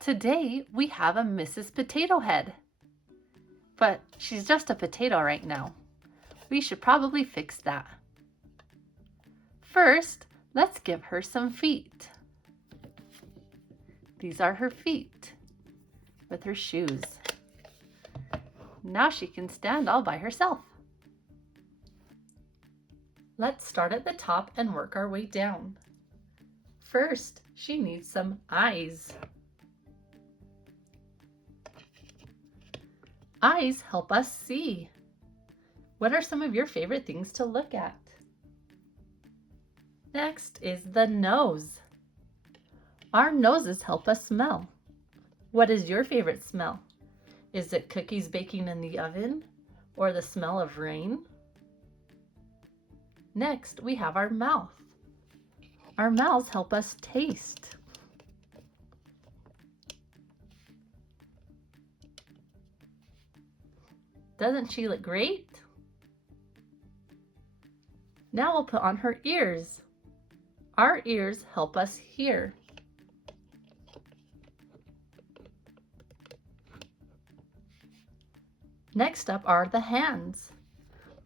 Today we have a Mrs. Potato Head, but she's just a potato right now. We should probably fix that. First, let's give her some feet. These are her feet with her shoes. Now she can stand all by herself. Let's start at the top and work our way down. First, she needs some eyes. Eyes help us see. What are some of your favorite things to look at? Next is the nose. Our noses help us smell. What is your favorite smell? Is it cookies baking in the oven or the smell of rain? Next, we have our mouth. Our mouths help us taste. Doesn't she look great? Now we'll put on her ears. Our ears help us hear. Next up are the hands.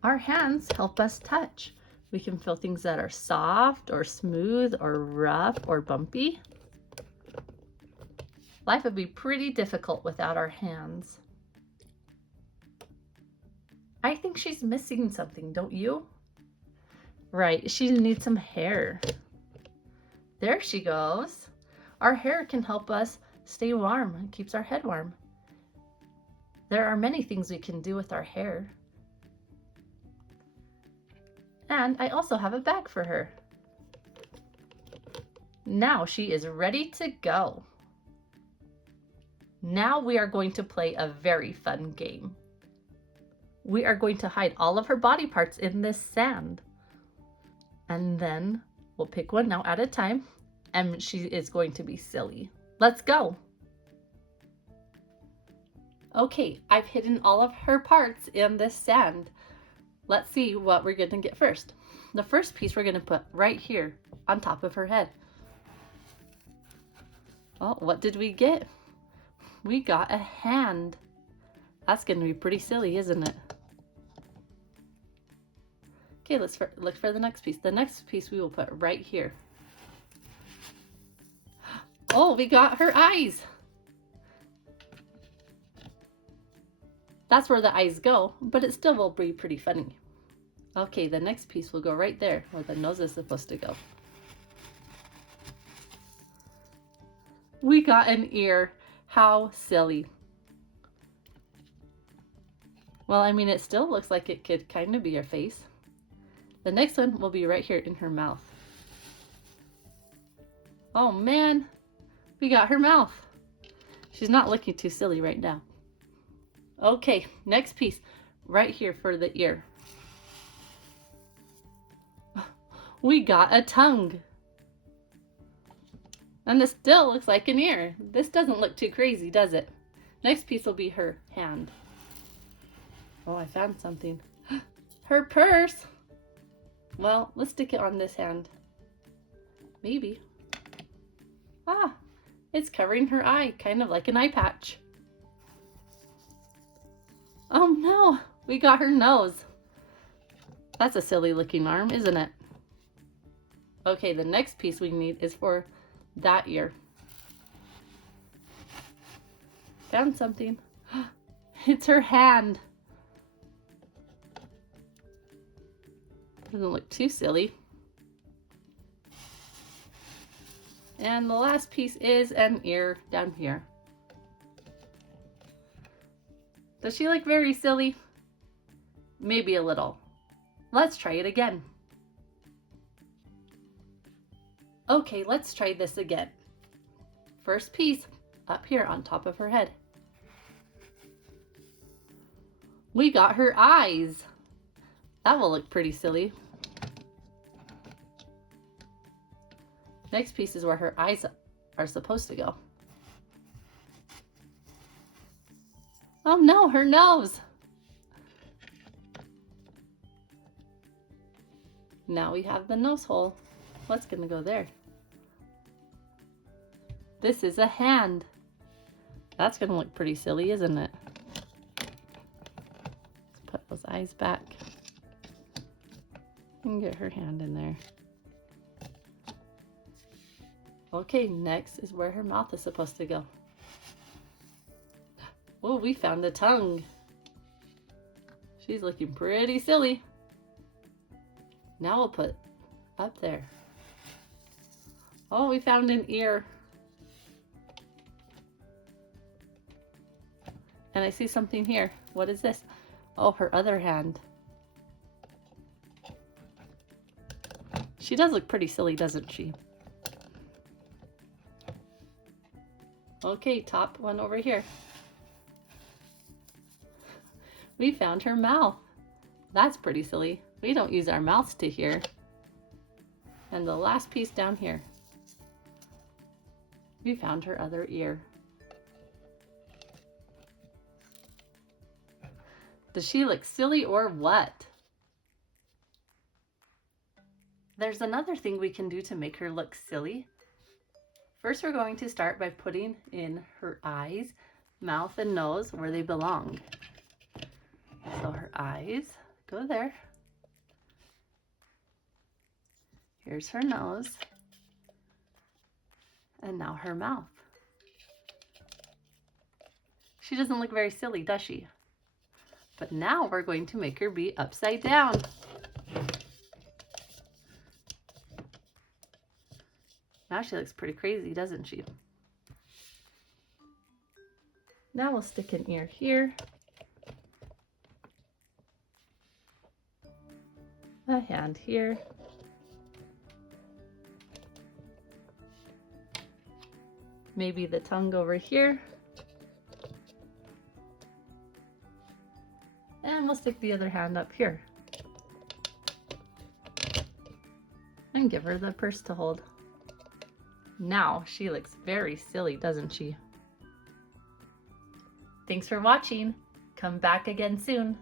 Our hands help us touch. We can feel things that are soft or smooth or rough or bumpy. Life would be pretty difficult without our hands. I think she's missing something, don't you? Right, she needs some hair. There she goes. Our hair can help us stay warm and keeps our head warm. There are many things we can do with our hair. And I also have a bag for her. Now she is ready to go. Now we are going to play a very fun game. We are going to hide all of her body parts in this sand. And then we'll pick one now at a time, and she is going to be silly. Let's go. Okay, I've hidden all of her parts in this sand. Let's see what we're gonna get first. The first piece we're gonna put right here on top of her head. Oh, what did we get? We got a hand. That's gonna be pretty silly, isn't it? Okay, let's look for the next piece. The next piece we will put right here. Oh, we got her eyes. That's where the eyes go, but it still will be pretty funny. Okay, the next piece will go right there where the nose is supposed to go. We got an ear. How silly. Well, I mean, it still looks like it could kind of be her face. The next one will be right here in her mouth. Oh man, we got her mouth. She's not looking too silly right now. Okay, next piece, right here for the ear. We got a tongue. And this still looks like an ear. This doesn't look too crazy, does it? Next piece will be her hand. Oh, I found something. Her purse. Well, let's stick it on this hand. Maybe. Ah, it's covering her eye, kind of like an eye patch. Oh no, we got her nose. That's a silly looking arm, isn't it? Okay, the next piece we need is for that ear. Found something. It's her hand. Doesn't look too silly. And the last piece is an ear down here. Does she look very silly? Maybe a little. Let's try it again. Okay, let's try this again. First piece up here on top of her head. We got her eyes. That will look pretty silly. Next piece is where her eyes are supposed to go. Oh no, her nose. Now we have the nose hole. What's gonna go there? This is a hand. That's gonna look pretty silly, isn't it? Let's put those eyes back and get her hand in there. Okay, next is where her mouth is supposed to go. Oh, we found a tongue. She's looking pretty silly. Now we'll put up there. Oh, we found an ear. And I see something here. What is this? Oh, her other hand. She does look pretty silly, doesn't she? Okay, top one over here. We found her mouth. That's pretty silly. We don't use our mouths to hear. And the last piece down here. We found her other ear. Does she look silly or what? There's another thing we can do to make her look silly. First, we're going to start by putting in her eyes, mouth, and nose where they belong. So her eyes go there. Here's her nose. And now her mouth. She doesn't look very silly, does she? But now we're going to make her be upside down. Now she looks pretty crazy, doesn't she? Now we'll stick an ear here. A hand here. Maybe the tongue over here. And we'll stick the other hand up here. And give her the purse to hold. Now she looks very silly, doesn't she? Thanks for watching. Come back again soon.